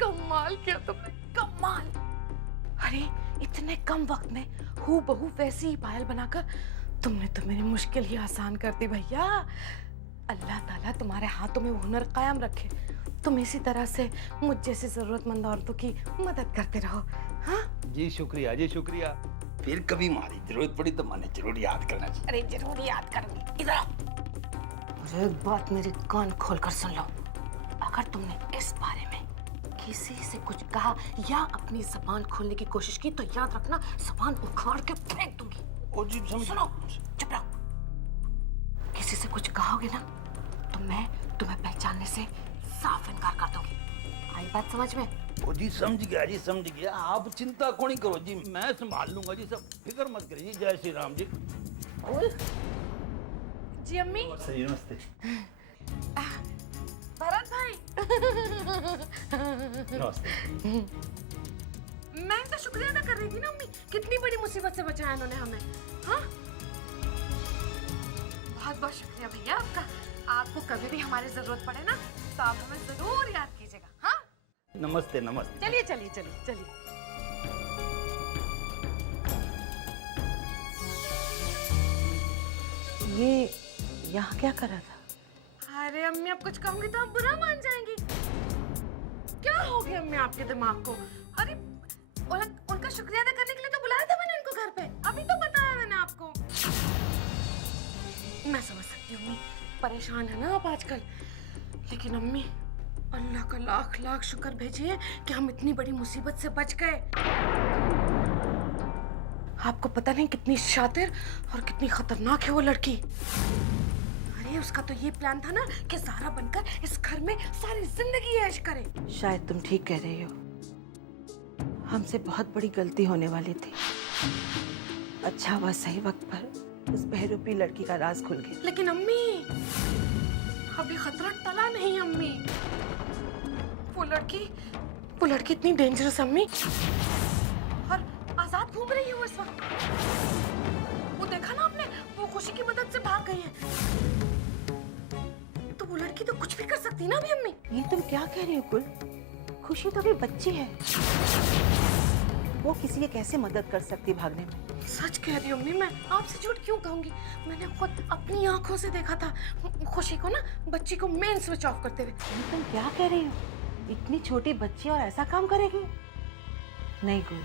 कमाल किया तुमने, कमाल। अरे इतने कम वक्त में हूबहू वैसी ही पायल बनाकर तुमने तो मेरी मुश्किल ही आसान कर दी भैया। अल्लाह ताला तुम्हारे हाथों में वो हुनर कायम रखे। तुम इसी तरह से मुझ जैसी जरूरतमंद औरतों की मदद करते रहो। हाँ जी शुक्रिया, जी शुक्रिया। फिर कभी हमारी जरूरत पड़ी तो मैंने जरूर याद करना चाहिए। अरे जरूर याद करूंगी। इधर आओ। एक बात मेरे कान खोलकर सुन लो, अगर तुमने इस बारे में किसी से कुछ कहा या अपनी जबान खोलने की कोशिश की तो याद रखना जबान उखाड़ के फेंक दूंगी। ओ जी सुनो, चुप रहो। किसी से कुछ कहोगे ना तो मैं तुम्हें पहचानने से साफ इनकार कर दूंगी। आई बात समझ में? ओ जी समझ गया, जी समझ गया। आप चिंता को नहीं करो जी, मैं संभाल लूंगा जी, सब फिक्र मत करिए। जय श्री राम जी। जी अम्मी। नमस्ते। भरत भाई। नमस्ते। मैं तो शुक्रिया अदा कर रही थी ना अम्मी, कितनी बड़ी मुसीबत से बचाया उन्होंने हमें। हाँ बहुत बहुत शुक्रिया भैया आपका। आपको कभी भी हमारी जरूरत पड़े ना तो आप हमें जरूर याद कीजिएगा। हाँ नमस्ते नमस्ते। चलिए चलिए चलिए चलिए। ये यहाँ क्या कर रहा था? अरे अम्मी अब कुछ कहूंगी तो आप बुरा मान जाएंगी। क्या हो गया अम्मी आपके दिमाग को? अरे उनका शुक्रिया अदा करने के लिए तो बुलाया था मैंने उनको घर पे, अभी तो बताया मैंने आपको। मैं समझ सकती हूँ अम्मी, परेशान है ना आप आजकल, लेकिन अम्मी अल्लाह का लाख लाख शुक्र भेजिए कि हम इतनी बड़ी मुसीबत से बच गए। आपको पता नहीं कितनी शातिर और कितनी खतरनाक है वो लड़की। अरे उसका तो ये प्लान था ना कि ज़ारा बनकर इस घर में सारी जिंदगी ऐश करे। शायद तुम ठीक कह रही हो, हमसे बहुत बड़ी गलती होने वाली थी। अच्छा हुआ सही वक्त पर उस बहरूपी लड़की का राज खुल गया। लेकिन अम्मी अभी खतरा टला नहीं अम्मी। वो लड़की इतनी डेंजरस अम्मी, और आजाद घूम रही है वो इस वक्त। वो देखा ना आपने, वो खुशी की मदद से भाग गई है। तो वो लड़की तो कुछ भी कर सकती ना अभी अम्मी। ये तुम क्या कह रही हो कुल? खुशी तो अभी बच्ची है, वो किसी की कैसे मदद कर सकती भागने में? सच कह रही हूँ अम्मी, मैं आपसे झूठ क्यों कहूंगी। मैंने खुद अपनी आंखों से देखा था खुशी को ना, बच्ची को मेन स्विच ऑफ करते हुए। ये तुम क्या कह रही हो? इतनी छोटी बच्ची और ऐसा काम करेगी? नहीं गुल,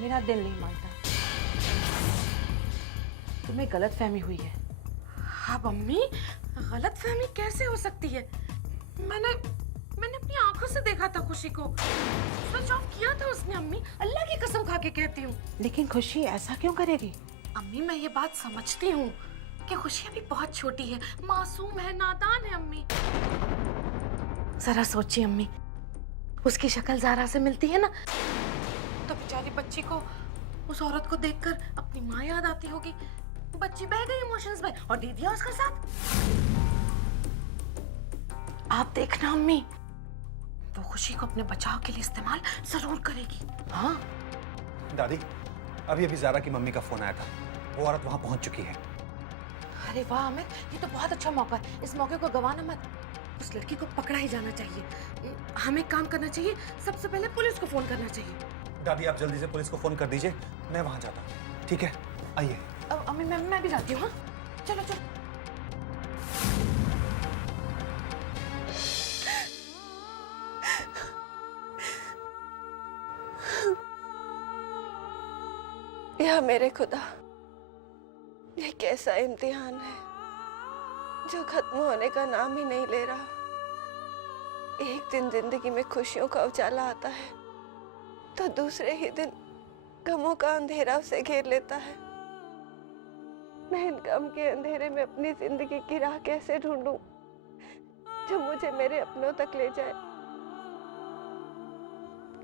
मेरा दिल नहीं मानता। तुम्हें गलतफहमी हुई है। हाँ अम्मी, गलतफहमी कैसे हो सकती है? मैंने अपनी आंखों से देखा था खुशी को, स्विच ऑफ किया था उसने अम्मी, अल्लाह की कसम खा के कहती हूँ। लेकिन खुशी ऐसा क्यों करेगी? अम्मी मैं ये बात समझती हूँ कि खुशी अभी बहुत छोटी है, मासूम है, नादान है अम्मी। जरा सोचिए अम्मी, उसकी शक्ल ज़ारा से मिलती है ना तो बेचारी बच्ची को उस औरत को देखकर अपनी माँ याद आती होगी। बच्ची बह गई इमोशंस में और दे दिया उसका साथ। आप देखना अम्मी, वो खुशी को अपने बचाव के लिए इस्तेमाल जरूर करेगी। हाँ दादी, अभी ज़ारा की मम्मी का फोन आया था, वो औरत वहां पहुंच चुकी है। अरे वाह अमित, ये तो बहुत अच्छा मौका है, इस मौके को गंवाना मत। उस लड़की को पकड़ा ही जाना चाहिए। हमें काम करना चाहिए, सबसे पहले पुलिस को फोन करना चाहिए। दादी आप जल्दी से पुलिस को फोन कर दीजिए, मैं वहां जाता हूँ। ठीक है, आइए। अम्मी मैं भी जाती हूँ। हाँ चलो चलो। या मेरे खुदा, ये कैसा इम्तिहान है जो खत्म होने का नाम ही नहीं ले रहा। एक दिन जिंदगी में खुशियों का उजाला आता है तो दूसरे ही दिन गमों का अंधेरा उसे घेर लेता है। मैं इन गम के अंधेरे में अपनी जिंदगी की राह कैसे ढूंढूं जो मुझे मेरे अपनों तक ले जाए।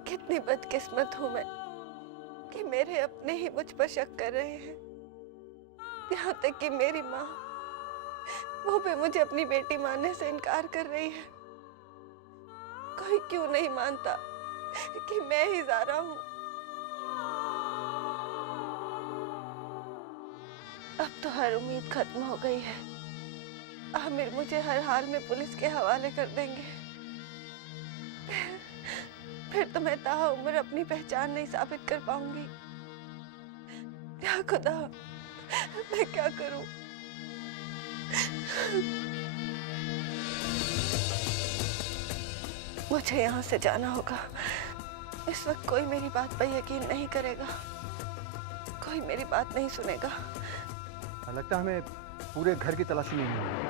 कितनी बदकिस्मत हूं मैं कि मेरे अपने ही मुझ पर शक कर रहे हैं। यहाँ तक कि मेरी माँ, वो भी मुझे अपनी बेटी मानने से इनकार कर रही है। कोई क्यों नहीं मानता कि मैं ही ज़ारा हूँ। अब तो हर उम्मीद खत्म हो गई है। आमिर मुझे हर हाल में पुलिस के हवाले कर देंगे। फिर तो मैं ताउम्र अपनी पहचान नहीं साबित कर पाऊंगी। या खुदा, मैं क्या करूं? मुझे यहाँ से जाना होगा। इस वक्त कोई मेरी बात पर यकीन नहीं करेगा, कोई मेरी बात नहीं सुनेगा। लगता है हमें पूरे घर की तलाशी लेनी होगी।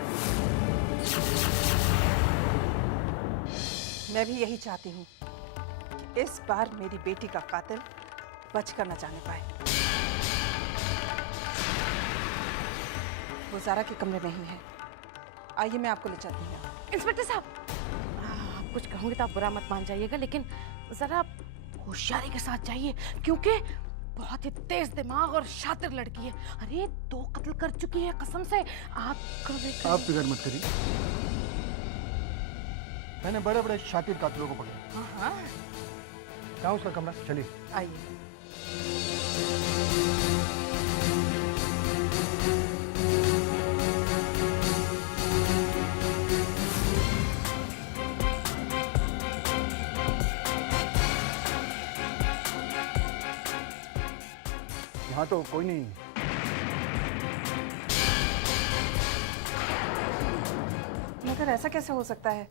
मैं भी यही चाहती हूँ, इस बार मेरी बेटी का कातिल बच कर न जाने पाए। वो ज़ारा के कमरे में ही है, आइए मैं आपको ले चलती हूँ। इंस्पेक्टर साहब, आप कुछ कहोगे तो आप बुरा मत मान जाइएगा, लेकिन जरा होशियारी के साथ जाइए, क्योंकि बहुत ही तेज दिमाग और शातिर लड़की है। अरे 2 कत्ल कर चुकी है, कसम से। आप फिक्र मत करिए, मैंने बड़े बड़े शातिर कातिलों को पकड़ा। हाँ, कहाँ उसका कमरा? चलिए। आइए। यहाँ तो कोई नहीं है। मगर ऐसा कैसे हो सकता है?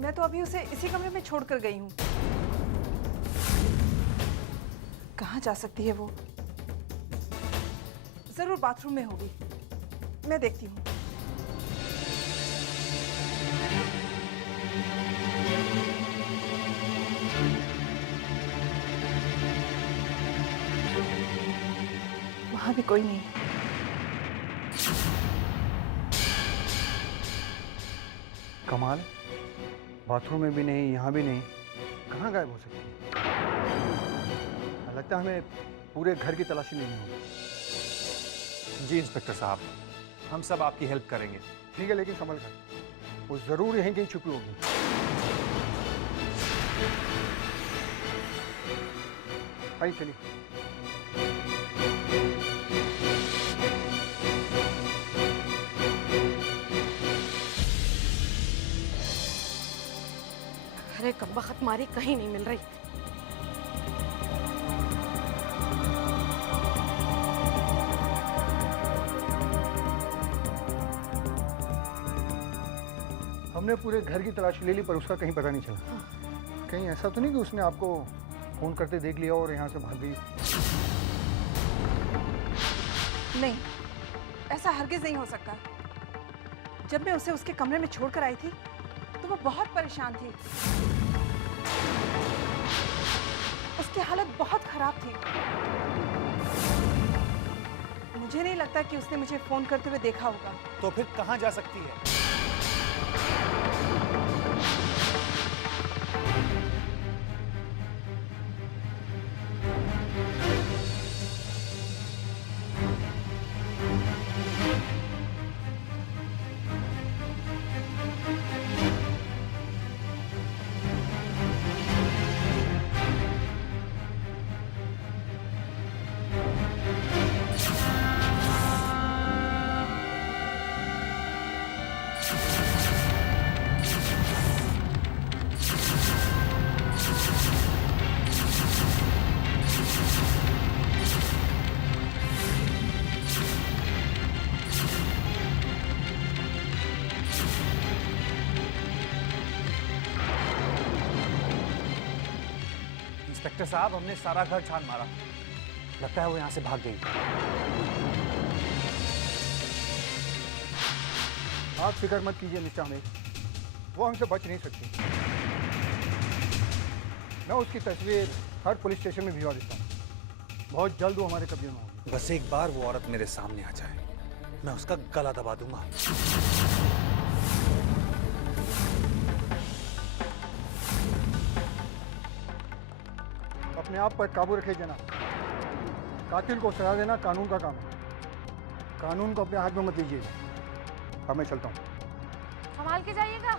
मैं तो अभी उसे इसी कमरे में छोड़कर गई हूँ। कहाँ जा सकती है वो? जरूर बाथरूम में होगी, मैं देखती हूँ। वहां भी कोई नहीं। कमाल, बाथरूम में भी नहीं, यहाँ भी नहीं, कहाँ गायब हो सकती है? लगता है हमें पूरे घर की तलाशी लेनी होगी। जी इंस्पेक्टर साहब, हम सब आपकी हेल्प करेंगे। ठीक है, लेकिन संभल कर, वो जरूर यहीं कहीं छुपी होगी। आइए चलिए। अरे कब्बख्त मारी कहीं नहीं मिल रही। हमने पूरे घर की तलाशी ले ली, पर उसका कहीं पता नहीं चला। कहीं ऐसा तो नहीं कि उसने आपको फोन करते देख लिया और यहाँ से भाग गई? नहीं, ऐसा हरगिज नहीं हो सकता। जब मैं उसे उसके कमरे में छोड़कर आई थी तो वो बहुत परेशान थी, उसकी हालत बहुत खराब थी। मुझे नहीं लगता कि उसने मुझे फोन करते हुए देखा होगा। तो फिर कहाँ जा सकती है? इंस्पेक्टर साहब, हमने सारा घर छान मारा, लगता है वो यहाँ से भाग गई। आप फिक्र मत कीजिए मिस्टर हमें, वो हमसे बच नहीं सकती। मैं उसकी तस्वीर हर पुलिस स्टेशन में भिजवा देता हूँ, बहुत जल्द वो हमारे कब्जे में होगी। बस एक बार वो औरत मेरे सामने आ जाए, मैं उसका गला दबा दूंगा। अपने आप पर काबू रखे जना, कातिल को सजा देना कानून का काम है। कानून को अपने हाथ में मत लीजिएगा। अब मैं चलता हूँ। संभाल के जाइएगा।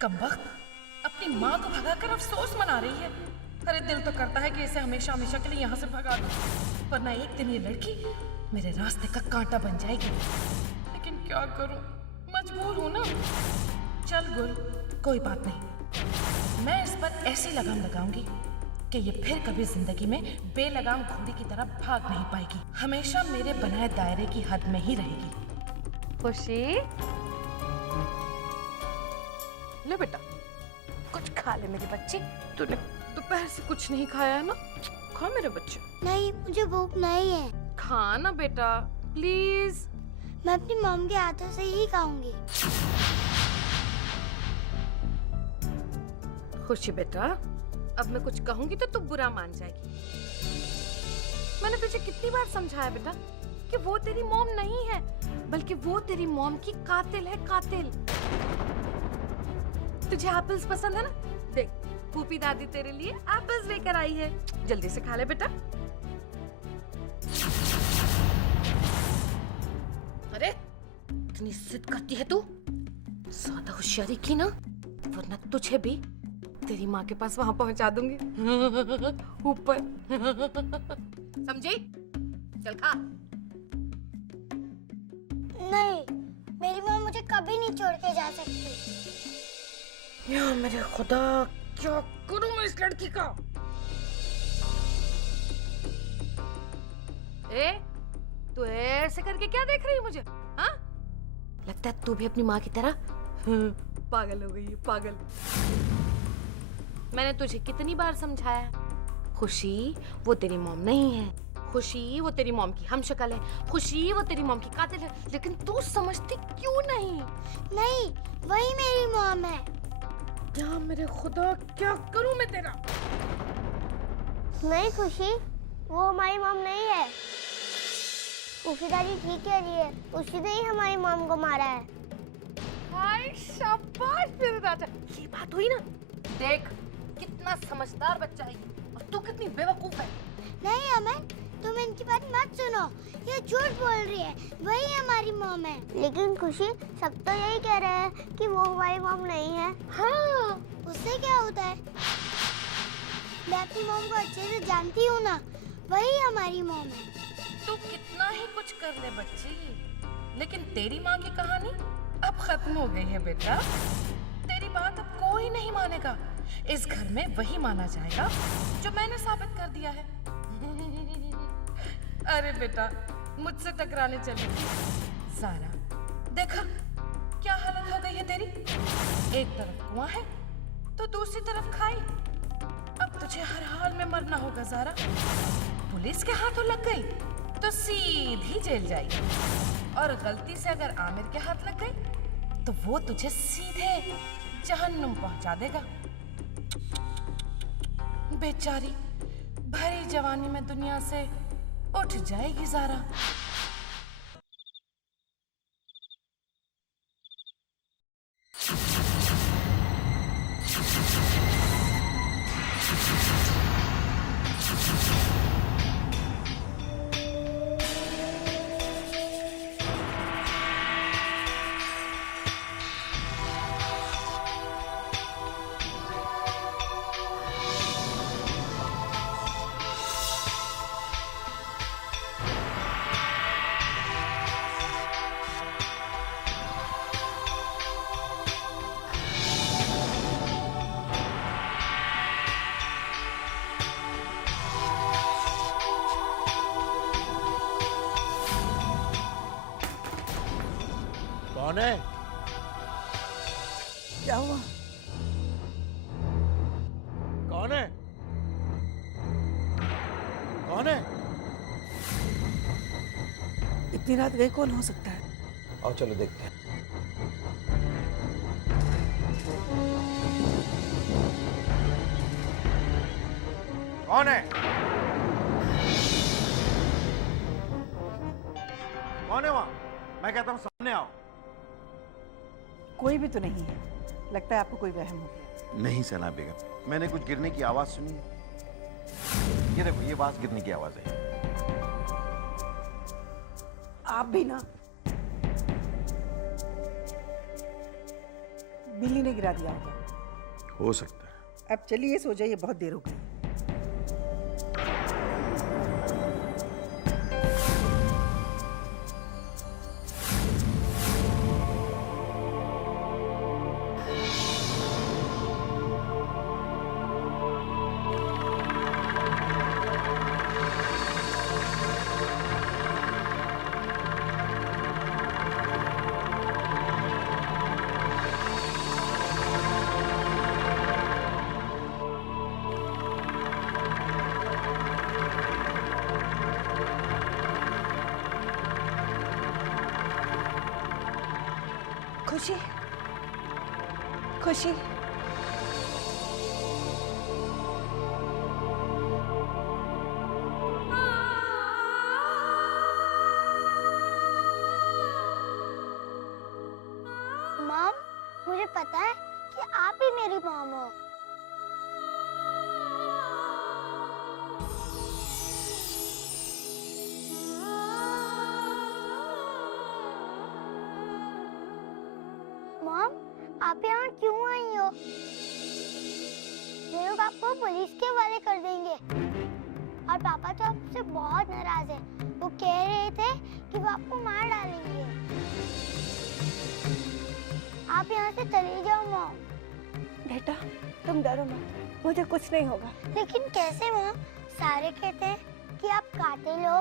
कमबख्त, अपनी माँ को भगाकर अफसोस मना रही है। अरे दिल तो करता है कि इसे हमेशा हमेशा के लिए यहाँ से भगा दूं, वरना एक दिन ये लड़की मेरे रास्ते का कांटा बन जाएगी। लेकिन क्या करूं, मजबूर हूं ना। चल गुल, कोई बात नहीं, मैं इस पर ऐसी लगाम लगाऊंगी कि ये फिर कभी जिंदगी में बेलगाम घोड़ी की तरह भाग नहीं पाएगी, हमेशा मेरे बनाए दायरे की हद में ही रहेगी। खुशी, ले बेटा, कुछ खा ले मेरी बच्ची। तूने दोपहर से कुछ नहीं खाया है ना? खा मेरे बच्चे। नहीं, मुझे भूख नहीं है। खा ना बेटा, प्लीज। मैं अपनी मॉम के हाथों से ही खाऊंगी। खुशी बेटा, अब मैं कुछ कहूंगी तो तू बुरा मान जाएगी। मैंने तुझे कितनी बार समझाया बेटा कि वो तेरी मॉम नहीं है, बल्कि वो तेरी मॉम की कातिल है, कातिल। तुझे एप्पल्स पसंद है ना? देख, फूफी दादी तेरे लिए एप्पल्स लेकर आई है, जल्दी से खा ले बेटा। अरे इतनी जिद करती है तू, ज्यादा होशियारी की ना, वरना तुझे भी तेरी माँ के पास वहां पहुंचा दूंगी, ऊपर। समझी? चल खा। नहीं, मेरी मॉम मुझे कभी नहीं छोड़ के जा सकती। या मेरे खुदा, क्या करूं मैं इस लड़की का? तू ऐसे करके क्या देख रही है मुझे? हाँ? लगता है तू भी अपनी माँ की तरह पागल हो गई है, पागल। मैंने तुझे कितनी बार समझाया, खुशी वो तेरी मॉम नहीं है, खुशी वो तेरी मॉम की हमशक्ल है, खुशी वो तेरी मॉम की कातिल है, लेकिन तू समझती क्यों नहीं? नहीं, वही मेरी मॉम है। क्या मेरे खुदा, क्या करूं मैं तेरा? नहीं खुशी, वो हमारी मॉम नहीं है। फूफी दादी ठीक कह रही है, उसी ने ही हमारी मॉम को मारा है। हाय शाबाश मेरे राजा, ये बात हुई ना? देख कितना समझदार बच्चा है और तू कितनी बेवकूफ है। नहीं अमन, तुम इनकी बात मत सुनो, ये झूठ बोल रही है, वही हमारी मॉम है। लेकिन खुशी, सब तो यही कह रहे हैं कि वो हमारी मॉम नहीं है। हाँ, उससे क्या होता है? मैं अपनी मॉम को अच्छे से जानती हूँ ना, वही हमारी मॉम है। तू कितना ही कुछ कर ले बच्ची, लेकिन तेरी माँ की कहानी अब खत्म हो गई है बेटा। तेरी बात अब कोई नहीं मानेगा, इस घर में वही माना जाएगा जो मैंने साबित कर दिया है। अरे बेटा, मुझसे टकराने चली थी ज़ारा, देखा क्या हालत हो गई है तेरी। एक तरफ कुआं है तो दूसरी तरफ खाई। अब तुझे हर हाल में मरना होगा ज़ारा। पुलिस के हाथों लग गई तो सीधी जेल जाएगी, और गलती से अगर आमिर के हाथ लग गई तो वो तुझे सीधे जहन्नुम पहुंचा देगा। बेचारी भरी जवानी में दुनिया से उठ जाएगी ज़ारा। कौन है? क्या हुआ? कौन है? कौन है? इतनी रात गए कौन हो सकता है? आओ चलो देखते हैं। कौन है? कौन है वहां? मैं कहता हूं सामने आओ। कोई भी तो नहीं है, लगता है आपको कोई वहम हो गया। नहीं सना बेगम, मैंने कुछ गिरने की आवाज सुनी है। ये देखो, ये बांस गिरने की आवाज है। आप भी ना बिल्ली ने गिरा दिया होगा। हो सकता है। अब चलिए सो जाइए, बहुत देर हो गई। खुशी, खुशी, मॉम, मुझे पता है कि आप ही मेरी मॉम हो। मॉम, आप यहाँ क्यों आई हो? ये लोग आपको पुलिस के हवाले कर देंगे। और पापा तो आपसे बहुत नाराज है। वो कह रहे थे कि वो आपको मार डालेंगे। आप यहाँ से चले जाओ मॉम। बेटा तुम डरो मत, मुझे कुछ नहीं होगा। लेकिन कैसे मॉम? सारे कहते हैं कि आप कातिल हो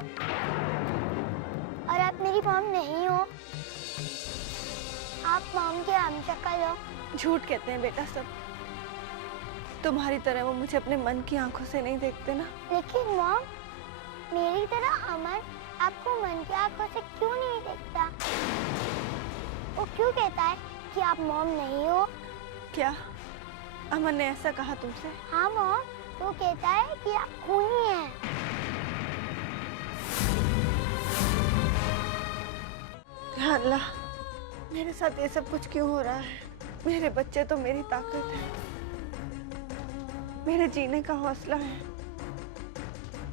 और आप मेरी मॉम नहीं हो। आप मॉम के हमशक्ल हो। झूठ कहते हैं बेटा सब। तुम्हारी तरह वो मुझे अपने मन की आंखों से नहीं देखते ना। लेकिन मॉम, मेरी तरह अमन आपको मन की आंखों से क्यों नहीं देखता? वो क्यों कहता है कि आप मॉम नहीं हो? क्या अमन ने ऐसा कहा तुमसे? हाँ मॉम, वो कहता है कि आप खूनी हैं। या अल्लाह, मेरे साथ ये सब कुछ क्यों हो रहा है? मेरे बच्चे तो मेरी ताकत है, मेरे जीने का हौसला है।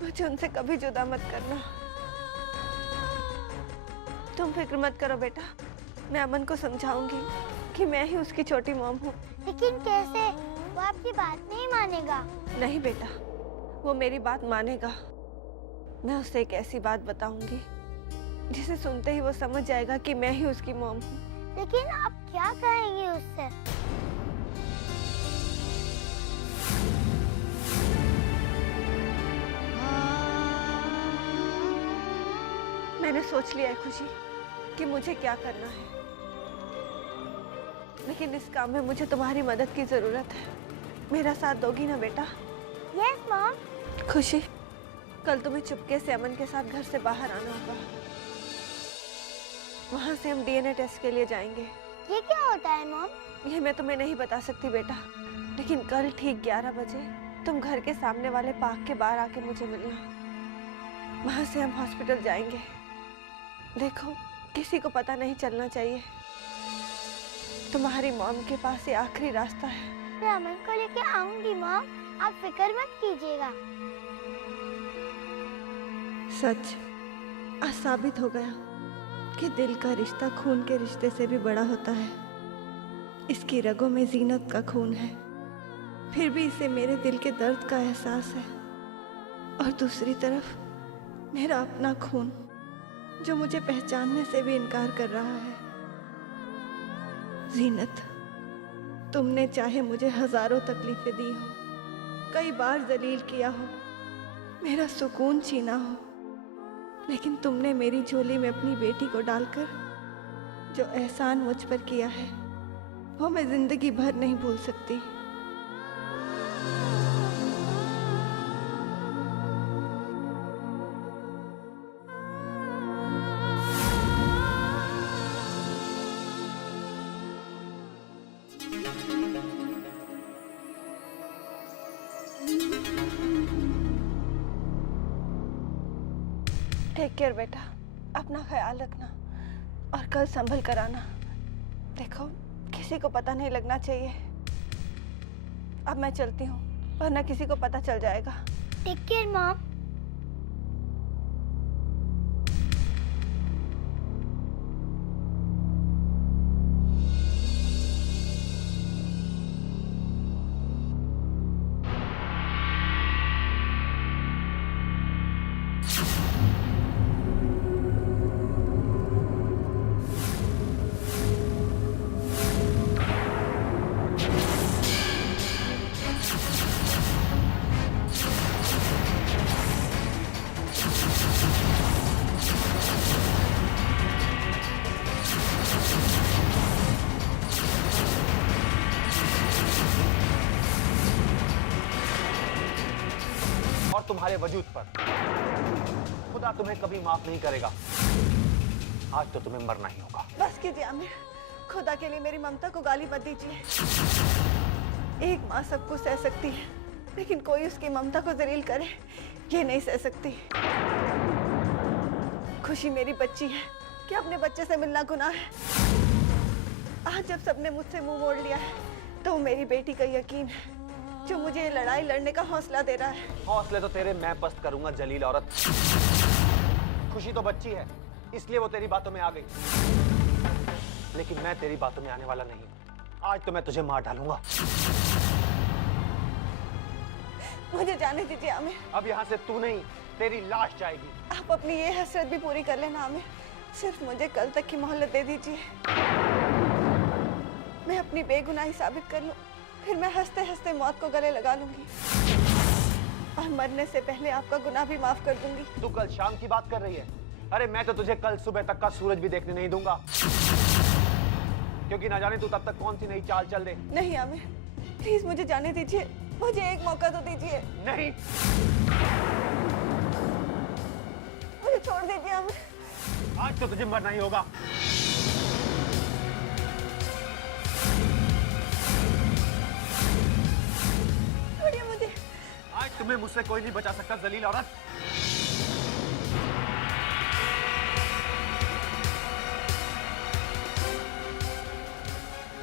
मुझे उनसे कभी जुदा मत करना। तुम फिक्र मत करो बेटा, मैं अमन को समझाऊंगी कि मैं ही उसकी छोटी मॉम हूँ। लेकिन कैसे? वो आपकी बात नहीं मानेगा। नहीं बेटा, वो मेरी बात मानेगा। मैं उसे एक ऐसी बात बताऊंगी जिसे सुनते ही वो समझ जाएगा कि मैं ही उसकी मॉम हूँ। लेकिन आप क्या कहेंगे उससे? मैंने सोच लिया है खुशी कि मुझे क्या करना है, लेकिन इस काम में मुझे तुम्हारी मदद की जरूरत है। मेरा साथ दोगी ना बेटा? Yes mom. खुशी, कल तुम्हें चुपके से अमन के साथ घर से बाहर आना होगा। वहां से हम डीएनए टेस्ट के लिए जाएंगे। ये क्या होता है मॉम? ये मैं तुम्हें नहीं बता सकती बेटा, लेकिन कल ठीक 11 बजे तुम घर के सामने वाले पार्क के बाहर आके मुझे मिलना। वहां से हम हॉस्पिटल जाएंगे। देखो, किसी को पता नहीं चलना चाहिए। तुम्हारी मॉम के पास ये आखिरी रास्ता है। मैं अमन को लेके आऊंगी मॉम, आप फिक्र मत कीजिएगा। सच आज साबित हो गया कि दिल का रिश्ता खून के रिश्ते से भी बड़ा होता है। इसकी रगों में जीनत का खून है, फिर भी इसे मेरे दिल के दर्द का एहसास है। और दूसरी तरफ मेरा अपना खून जो मुझे पहचानने से भी इनकार कर रहा है। जीनत, तुमने चाहे मुझे हजारों तकलीफें दी हो, कई बार जलील किया हो, मेरा सुकून छीना हो, लेकिन तुमने मेरी झोली में अपनी बेटी को डालकर जो एहसान मुझ पर किया है वो मैं जिंदगी भर नहीं भूल सकती। टेक केयर बेटा, अपना ख्याल रखना और कल संभल कर आना। देखो, किसी को पता नहीं लगना चाहिए। अब मैं चलती हूँ, वरना किसी को पता चल जाएगा। Take care mom. तुम्हारे वजूद पर। खुदा तुम्हें कभी माफ नहीं करेगा। आज तो तुम्हें मरना ही होगा। बस कीजिए आमिर, खुदा के लिए मेरी ममता को गाली मत दीजिए। एक माँ सब कुछ सह सकती है, लेकिन कोई उसकी ममता को जलील करे ये नहीं सह सकती। खुशी मेरी बच्ची है, क्या अपने बच्चे से मिलना गुनाह है? आज जब सबने मुझसे मुंह मोड़ लिया है तो वो मेरी बेटी का यकीन है जो मुझे ये लड़ाई लड़ने का हौसला दे रहा है। हौसले तो तेरे मैं पस्त करूंगा जलील औरत। खुशी तो बच्ची है, इसलिए वो तेरी बातों में आ गई, लेकिन मैं तेरी बातों में आने वाला नहीं। आज तो मैं तुझे मार डालूंगा। मुझे जाने दीजिए आमिर। अब यहाँ से तू नहीं, तेरी लाश जाएगी। आप अपनी ये हसरत भी पूरी कर लेना आमिर, सिर्फ मुझे कल तक की मोहलत दे दीजिए। मैं अपनी बेगुनाही साबित कर लूं, फिर मैं हंसते हंसते मौत को गले लगा लूंगी और मरने से पहले आपका गुनाह भी माफ कर दूंगी। तू कल शाम की बात कर रही है? अरे मैं तो तुझे कल सुबह तक का सूरज भी देखने नहीं दूंगा, क्योंकि ना जाने तू तब तक कौन सी नई चाल चल दे। नहीं आमिर, प्लीज मुझे जाने दीजिए, मुझे एक मौका तो दीजिए। नहीं, मुझे छोड़ दीजिए आमिर। आज तो तुझे मरना ही होगा। छोड़िए मुझे। आज तुम्हें मुझसे कोई नहीं बचा सकता जलील औरत।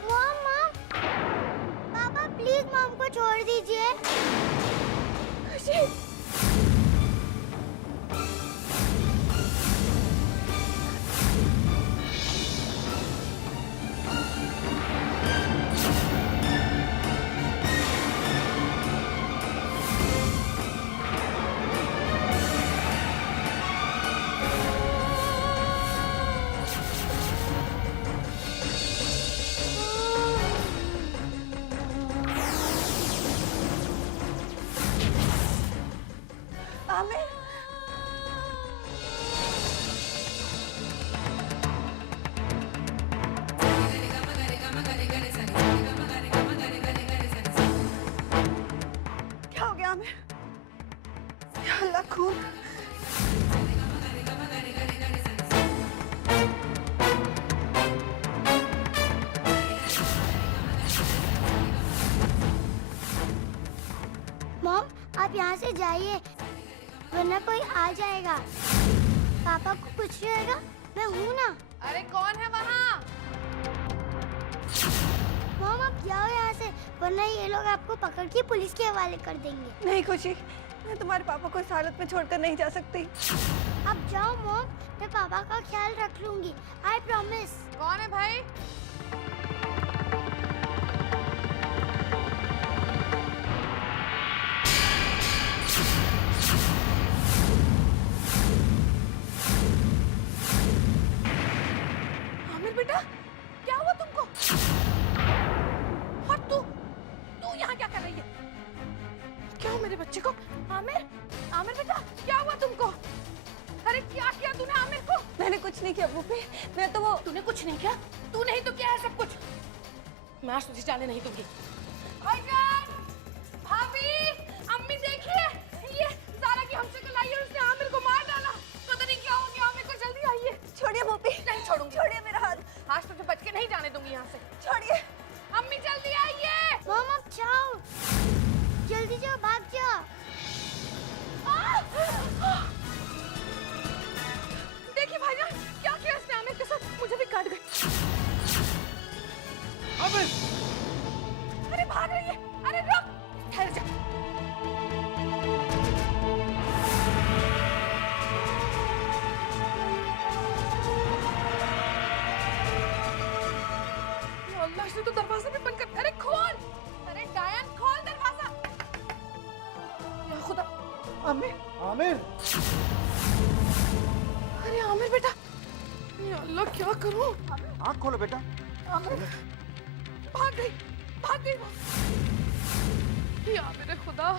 मॉम, पापा प्लीज मॉम को छोड़ दीजिए। खुशी, आमिर, क्या हो गया आमिर? या अल्लाह, खून। मॉम आप यहाँ से जाइए वरना कोई आ जाएगा। पापा को कुछ नहीं होगा, मैं हूँ ना। अरे कौन है वहाँ? मॉम आप जाओ यहाँ से वरना ये लोग आपको पकड़ के पुलिस के हवाले कर देंगे। नहीं खुशी, मैं तुम्हारे पापा को इस हालत में छोड़कर नहीं जा सकती। अब जाओ मॉम, मैं पापा का ख्याल रख लूंगी, आई प्रॉमिस। कौन है भाई? आमिर बेटा, क्या हुआ तुमको? और तू यहाँ क्या कर रही है? क्या हुआ मेरे बच्चे को? आमिर, आमिर बेटा, क्या हुआ तुमको? अरे क्या किया तूने आमिर को? मैंने कुछ नहीं किया बुपी, मैं तो वो। तूने कुछ नहीं किया? तू नहीं तो क्या है सब कुछ? मैं आज तुझे जाने नहीं दूंगी। भाईजान, भाभी, अम्मी देखिए, ये ज़ारा की हमसे कल आई है, उसने आमिर को मार डाला। पता नहीं क्या हो गया, आमिर को जल्दी आइए। छोड़िए बुपी। नहीं छोड़ूंगी। छोड़िए मेरा हाथ। आज तुझे बच के नहीं जाने दूंगी यहाँ से। छोड़िए। अम्मी जल्दी आइए। मॉम अब जाओ, जल्दी जाओ, भाग जाओ। देखिए भाईजान, क्या किया इसने आमिर के साथ? मुझे भी काट गई। अरे भाग रही है। अरे रुक, ठहर जा। या अल्लाह, इसने तो दरवाजा भी बंद कर। अरे खोल, अरे डायन खोल दरवाजा। या खुदा। आमिर, आमिर, अरे आमिर बेटा, या अल्लाह क्या करूं? आँख खोलो बेटा। आमिर भाग गई वो। या मेरे खुदा,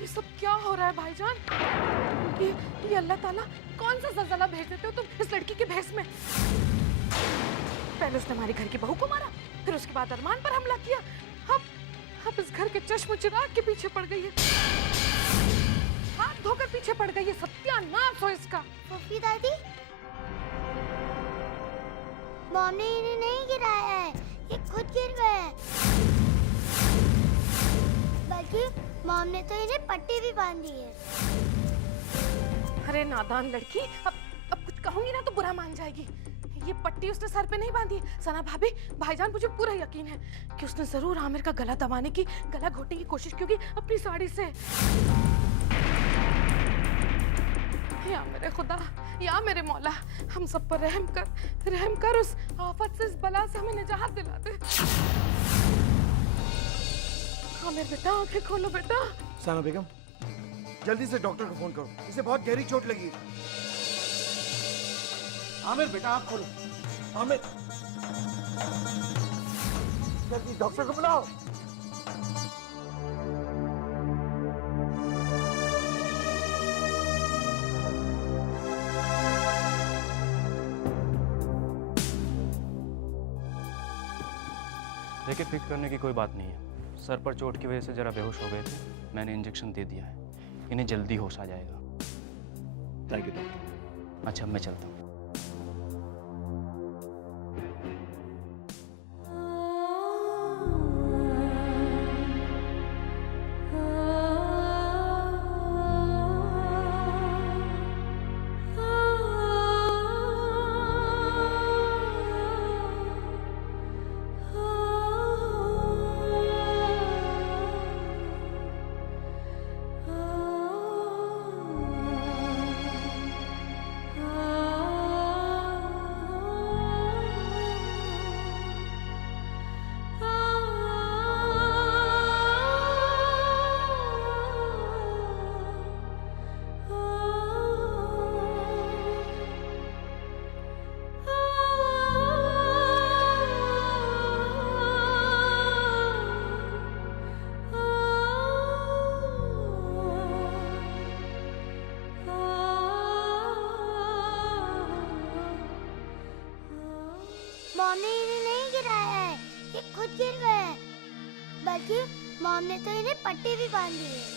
ये सब क्या हो रहा है भाईजान? ये अल्लाह ताला कौन सा ज़लज़ला भेज देते हो तुम इस लड़की के भेस में? पहले उसने हमारे घर की बहू को मारा, फिर उसके बाद अरमान पर हमला किया, अब इस घर के चश्म चिराग के पीछे पड़ गई है। हाँ धोकर पीछे पड़ गई है। सत्यानाश हो इसका। फूफी दादी, मॉम ने इन्हें नहीं गिराया है, ये खुद गिर गए हैं। बल्कि मॉम ने तो इन्हें पट्टी भी बांधी है। अरे नादान लड़की, अब कुछ कहूंगी ना तो बुरा मान जाएगी। ये पट्टी उसने सर पे नहीं बांधी। सना भाभी, भाईजान, मुझे पूरा यकीन है कि उसने जरूर आमिर का गला दबाने की, गला घोटने की कोशिश की होगी अपनी साड़ी से। या मेरे खुदा, या मेरे मौला, हम सब पर रहम कर, उस आफत से, इस बला से हमें निजात दिला दे। आमिर बेटा, आंखें खोलो बेटा। साना बेगम, जल्दी से डॉक्टर को फोन करो, इसे बहुत गहरी चोट लगी है। आमिर बेटा, आँख खोलो। आमिर, जल्दी डॉक्टर को बुलाओ। देखिए, फिक्र करने की कोई बात नहीं है। सर पर चोट की वजह से जरा बेहोश हो गए थे। मैंने इंजेक्शन दे दिया है, इन्हें जल्दी होश आ जाएगा। Thank you doctor. अच्छा, मैं चलता हूँ। मॉम ने इन्हें नहीं गिराया है, ये खुद गिर गए हैं। बल्कि मॉम ने तो इन्हें पट्टी भी बांधी है।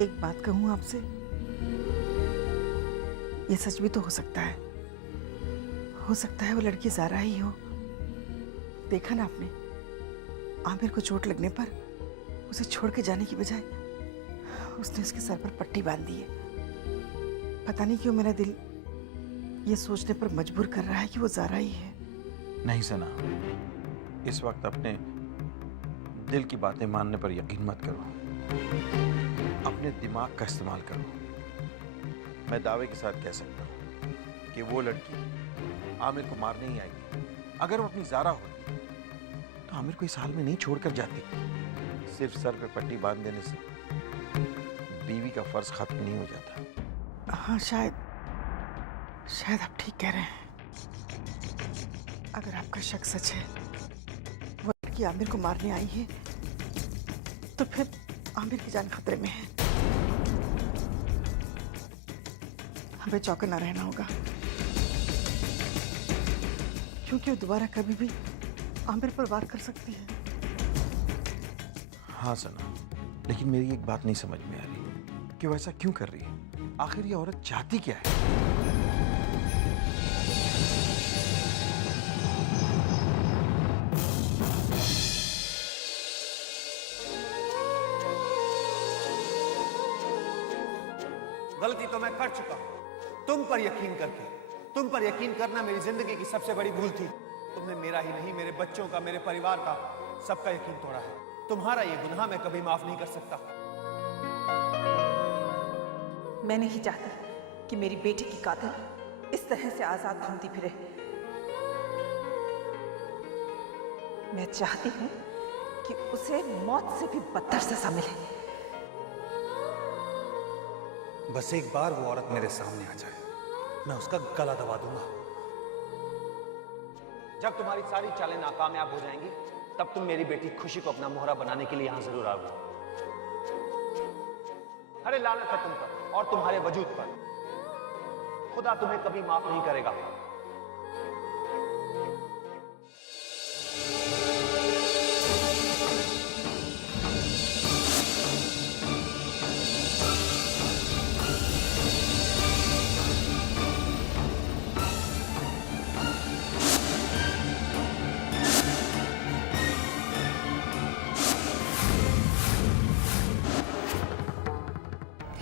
एक बात कहूँ आपसे, ये सच भी तो हो सकता है। हो सकता है वो लड़की ज़ारा ही हो। देखा ना आपने, आमिर को चोट लगने पर उसे छोड़ के जाने की बजाय उसने उसके सर पर पट्टी बांध दी है। पता नहीं क्यों मेरा दिल ये सोचने पर मजबूर कर रहा है कि वो ज़ारा ही है। नहीं सना, इस वक्त अपने दिल की बातें मानने पर यकीन मत करो, अपने दिमाग का इस्तेमाल करो। मैं दावे के साथ कह सकता हूँ कि वो लड़की आमिर को मारने ही आएगी। अगर वो अपनी ज़ारा होती तो आमिर को इस हाल में नहीं छोड़कर जाती। सिर्फ सर पे पट्टी बांध देने से बीवी का फर्ज खत्म नहीं हो जाता। हाँ, शायद आप ठीक कह रहे हैं। अगर आपका शक सच है, वो लड़की आमिर को मारने आई है, तो फिर आमिर की जान खतरे में है। हमें चौकन्ना रहना होगा, क्योंकि वो दोबारा कभी भी आमिर पर वार कर सकती है। हाँ सना, लेकिन मेरी एक बात नहीं समझ में आ रही कि वो ऐसा क्यों कर रही है। आखिर ये औरत चाहती क्या है? गलती तो मैं कर चुका हूं, तुम पर यकीन करके। तुम पर यकीन करना मेरी जिंदगी की सबसे बड़ी भूल थी। तुमने मेरा ही नहीं, मेरे बच्चों का, मेरे परिवार का, सबका यकीन तोड़ा है। तुम्हारा ये गुनाह मैं कभी माफ नहीं कर सकता। मैं नहीं चाहती कि मेरी बेटी की कातिल इस तरह से आजाद घूमती फिरे। मैं चाहती हूँ कि उसे मौत से भी बदतर सजा मिले। बस एक बार वो औरत मेरे सामने आ जाए, मैं उसका गला दबा दूंगा। जब तुम्हारी सारी चालें नाकामयाब हो जाएंगी तब तुम मेरी बेटी खुशी को अपना मोहरा बनाने के लिए यहां जरूर आओगे। अरे लानत है तुम पर और तुम्हारे वजूद पर। खुदा तुम्हें कभी माफ नहीं करेगा।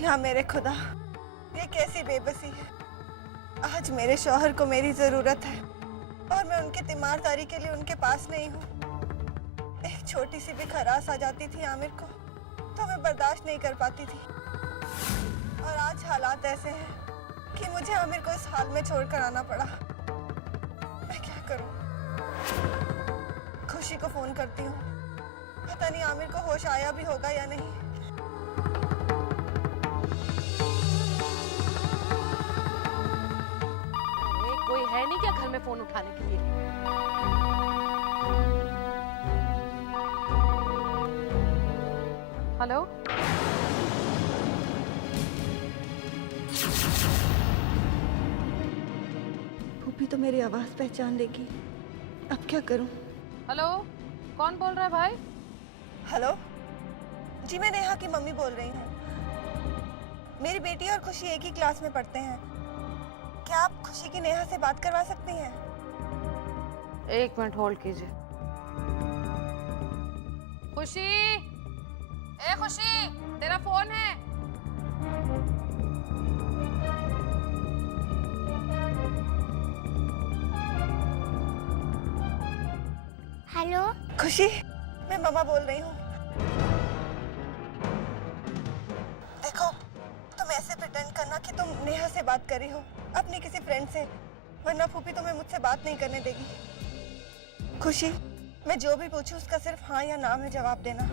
या मेरे खुदा, ये कैसी बेबसी है। आज मेरे शौहर को मेरी जरूरत है और मैं उनकी तीमारदारी के लिए उनके पास नहीं हूँ। एक छोटी सी भी खराश आ जाती थी आमिर को तो मैं बर्दाश्त नहीं कर पाती थी, और आज हालात ऐसे हैं कि मुझे आमिर को इस हाल में छोड़कर आना पड़ा। मैं क्या करूँ? खुशी को फोन करती हूँ, पता नहीं आमिर को होश आया भी होगा या नहीं। कोई है नहीं क्या घर में फोन उठाने के लिए? हेलो, फूफी तो मेरी आवाज पहचान लेगी, अब क्या करूं? हेलो, कौन बोल रहा है भाई? हेलो जी, मैं नेहा की मम्मी बोल रही हूँ। मेरी बेटी और खुशी एक ही क्लास में पढ़ते हैं। क्या आप खुशी की नेहा से बात करवा सकती हैं? एक मिनट होल्ड कीजिए। खुशी, ए खुशी, तेरा फोन है। हेलो खुशी, मैं मम्मा बोल रही हूँ। देखो, तुम ऐसे प्रिटेंड करना कि तुम नेहा से बात कर रही हो, अपनी किसी फ्रेंड से, वरना फूफी तुम्हें मुझसे बात नहीं करने देगी। खुशी, मैं जो भी पूछूं उसका सिर्फ हाँ या ना में जवाब देना।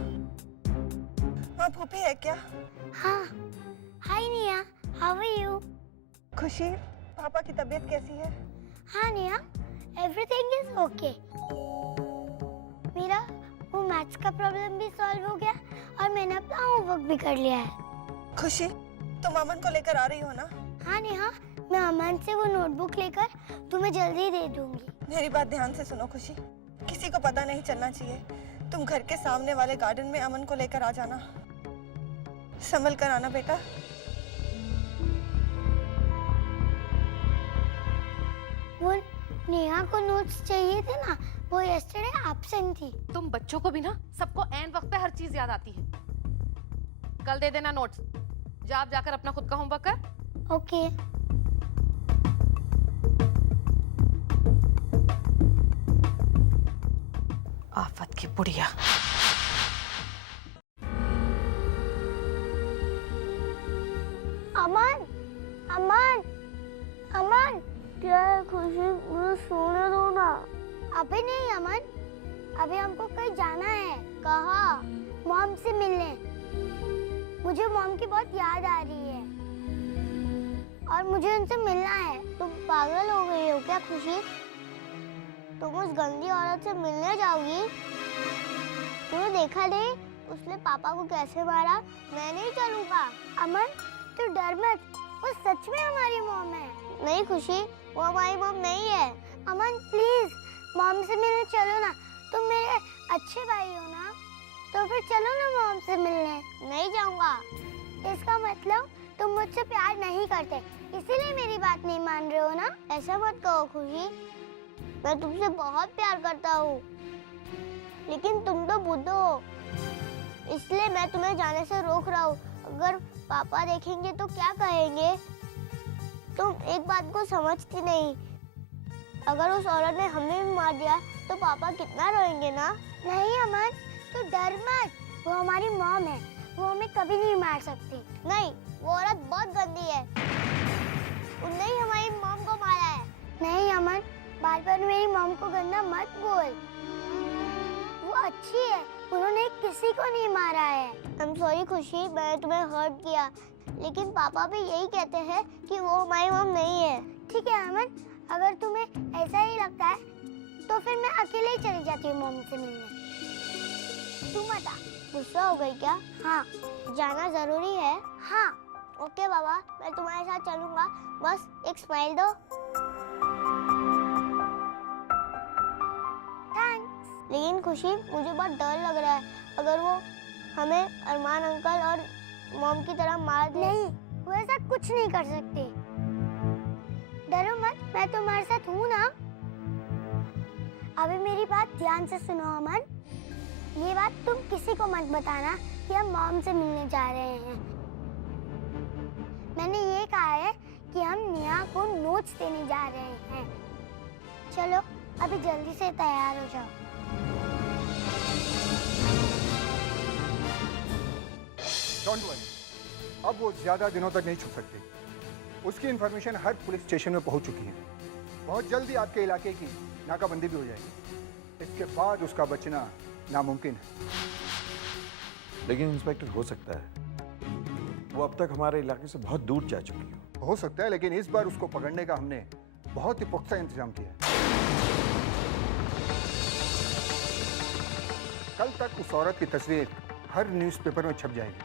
माँ फूफी है क्या? हाँ, हाय निया, हाउ आर यू? खुशी, पापा की तबीयत कैसी है? हाँ निया, एवरीथिंग इज ओके। मेरा वो मैथ्स का प्रॉब्लम भी सॉल्व हो गया और मैंने अपना होमवर्क भी कर लिया है। खुशी, तुम अमन को लेकर आ रही हो ना? हाँ नेहा, मैं अमन से वो नोटबुक लेकर तुम्हें जल्दी दे दूंगी। मेरी बात ध्यान से सुनो खुशी, किसी को पता नहीं चलना चाहिए। तुम घर के सामने वाले गार्डन में अमन को लेकर आ जाना। संभल कर आना बेटा। वो नेहा को नोट्स चाहिए थे ना, वो यस्टरडे एब्सेंट थी। तुम बच्चों को भी ना सबको ऐन वक्त पे हर चीज याद आती है। कल दे देना नोट्स। जा आप जाकर अपना खुद का होमवर्क कर। ओके। आफत की बुढ़िया। अमन, अमन, अमन, क्या है खुशी? मुझे सोने दो ना। अभी नहीं अमन, अभी हमको कहीं जाना है। कहाँ? मॉम से मिलने। मुझे मॉम की बहुत याद आ रही है और मुझे उनसे मिलना है। तुम पागल हो गई हो क्या खुशी? तुम उस गंदी औरत से मिलने जाओगी? तूने देखा नहीं उसने पापा को कैसे मारा? मैं नहीं चलूंगा। अमन तू डर मत, वो सच में हमारी मॉम है। नहीं खुशी, वो हमारी मॉम नहीं है। अमन प्लीज मॉम से मिलने चलो ना, तुम मेरे अच्छे भाई हो ना, तो फिर चलो ना मॉम से मिलने। नहीं जाऊंगा। इसका मतलब तुम मुझसे प्यार नहीं करते, इसीलिए मेरी बात नहीं मान रहे हो ना? ऐसा मत कहो खुशी, मैं तुमसे बहुत प्यार करता हूँ, लेकिन तुम तो बुद्धू हो, इसलिए मैं तुम्हें जाने से रोक रहा हूँ। अगर पापा देखेंगे तो क्या कहेंगे? तुम एक बात को समझती नहीं, अगर उस औरत ने हमें भी मार दिया तो पापा कितना रोएंगे ना? नहीं अमन, तू डर मत, वो हमारी मॉम है, वो हमें कभी नहीं मार सकती। नहीं, वो औरत बहुत गंदी है, उन्होंने ही हमारी मॉम को मारा है। नहीं अमन, बार बार मेरी मॉम को गंदा मत बोल, वो अच्छी है, उन्होंने किसी को नहीं मारा है। आई एम सॉरी खुशी, मैंने तुम्हें हर्ट किया, लेकिन पापा भी यही कहते हैं कि वो हमारी मॉम नहीं है। ठीक है अमन, अगर तुम्हें ऐसा ही लगता है तो फिर मैं अकेले ही चली जाती हूँ मॉम से मिलने। तू बता, गुस्सा हो गई क्या? हाँ, जाना जरूरी है। हाँ, ओके बाबा, मैं तुम्हारे साथ चलूंगा, बस एक स्माइल दो। थैंक्स। लेकिन खुशी, मुझे बहुत डर लग रहा है, अगर वो हमें अरमान अंकल और मॉम की तरह मार दे। नहीं, वो ऐसा कुछ नहीं कर सकते। डरो मत, मैं तुम्हारे साथ हूँ ना। अभी मेरी बात ध्यान से सुनो अमन। ये बात तुम किसी को मत बताना कि हम मॉम से मिलने जा रहे हैं। मैंने ये कहा है कि हम नेहा को नोट्स देने जा रहे हैं। चलो अभी जल्दी से तैयार हो जाओ। डोंट वरी, अब वो ज्यादा दिनों तक नहीं छुप सकते। उसकी इंफॉर्मेशन हर पुलिस स्टेशन में पहुंच चुकी है। बहुत जल्दी आपके इलाके की नाकाबंदी भी हो जाएगी। इसके बाद उसका बचना नामुमकिन है। लेकिन इंस्पेक्टर, हो सकता है वो अब तक हमारे इलाके से बहुत दूर जा चुकी हो सकता है, लेकिन इस बार उसको पकड़ने का हमने बहुत ही पुख्ता इंतजाम किया है। कल तक उस औरत की तस्वीर हर न्यूज़पेपर में छप जाएगी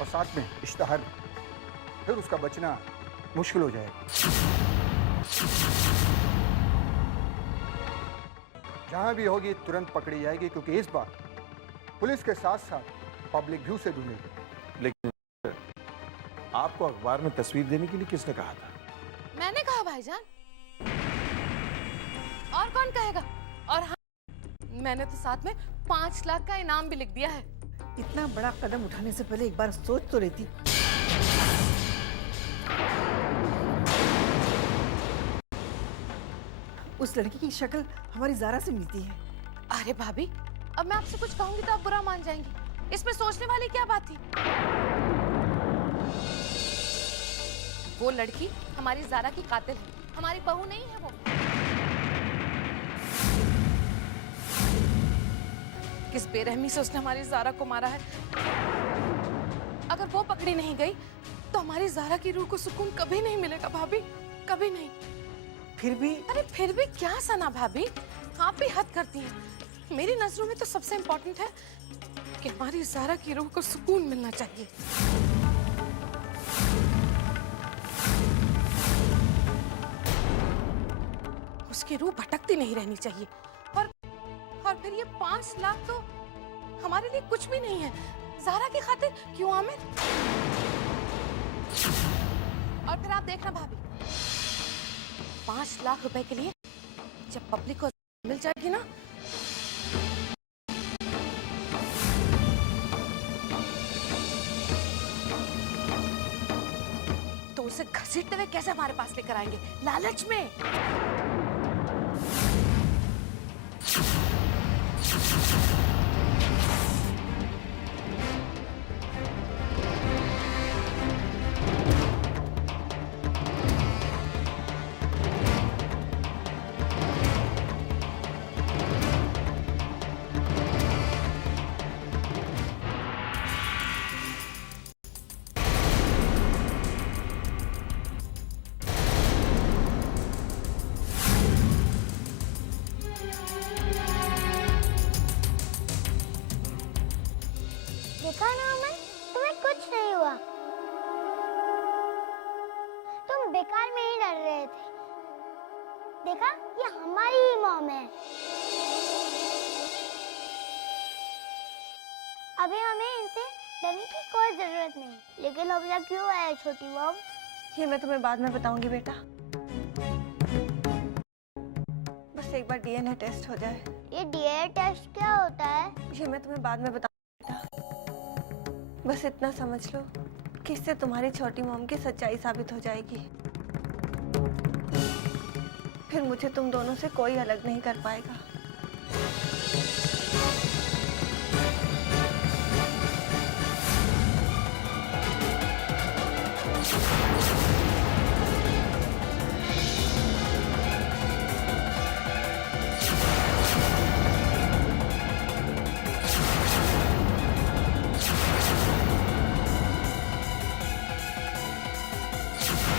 और साथ में इश्तहार भी। फिर उसका बचना मुश्किल हो जाएगा। जहां भी होगी तुरंत पकड़ी जाएगी, क्योंकि इस बार पुलिस के साथ साथ पब्लिक व्यू से ढूंढेगी। लेकिन आपको अखबार में तस्वीर देने के लिए किसने कहा था? मैंने कहा भाईजान, और कौन कहेगा? और हाँ, मैंने तो साथ में 5 लाख का इनाम भी लिख दिया है। इतना बड़ा कदम उठाने से पहले एक बार सोच तो लेती। उस लड़की की शक्ल हमारी ज़ारा से मिलती है। अरे भाभी, अब मैं आपसे कुछ कहूंगी तो आप बुरा मान जाएंगी। इसमें सोचने वाली क्या बात थी? वो लड़की हमारी ज़ारा की कातिल है, हमारी बहू नहीं है वो। किस बेरहमी से उसने हमारी ज़ारा को मारा है। अगर वो पकड़ी नहीं गई तो हमारी ज़ारा की रूह को सुकून कभी नहीं मिलेगा भाभी, कभी नहीं। फिर भी अरे फिर भी क्या सना भाभी, आप भी हद करती हैं। मेरी नजरों में तो सबसे इम्पोर्टेंट है कि हमारी ज़ारा की रूह को सुकून मिलना चाहिए। उसकी रूह भटकती नहीं रहनी चाहिए। और फिर ये 5 लाख तो हमारे लिए कुछ भी नहीं है। ज़ारा की खातिर क्यों आमिर? और फिर आप देखना भाभी, 5 लाख रुपए के लिए जब पब्लिक को मिल जाएगी ना, तो उसे घसीटते हुए कैसे हमारे पास लेकर आएंगे? लालच में। देखा ना अमन, तुम्हें कुछ नहीं हुआ। तुम बेकार में ही डर रहे थे। देखा, ये हमारी ही मॉम है। अभी हमें इनसे डरने की कोई जरूरत नहीं। लेकिन अब यहाँ क्यों आया छोटी मॉम? ये मैं तुम्हें बाद में बताऊंगी बेटा। बस एक बार डीएनए टेस्ट हो जाए। ये डीएनए टेस्ट क्या होता है? ये मैं तुम्हें बाद में बताऊंगी बेटा। बस इतना समझ लो कि इससे तुम्हारी छोटी मॉम की सच्चाई साबित हो जाएगी। फिर मुझे तुम दोनों से कोई अलग नहीं कर पाएगा।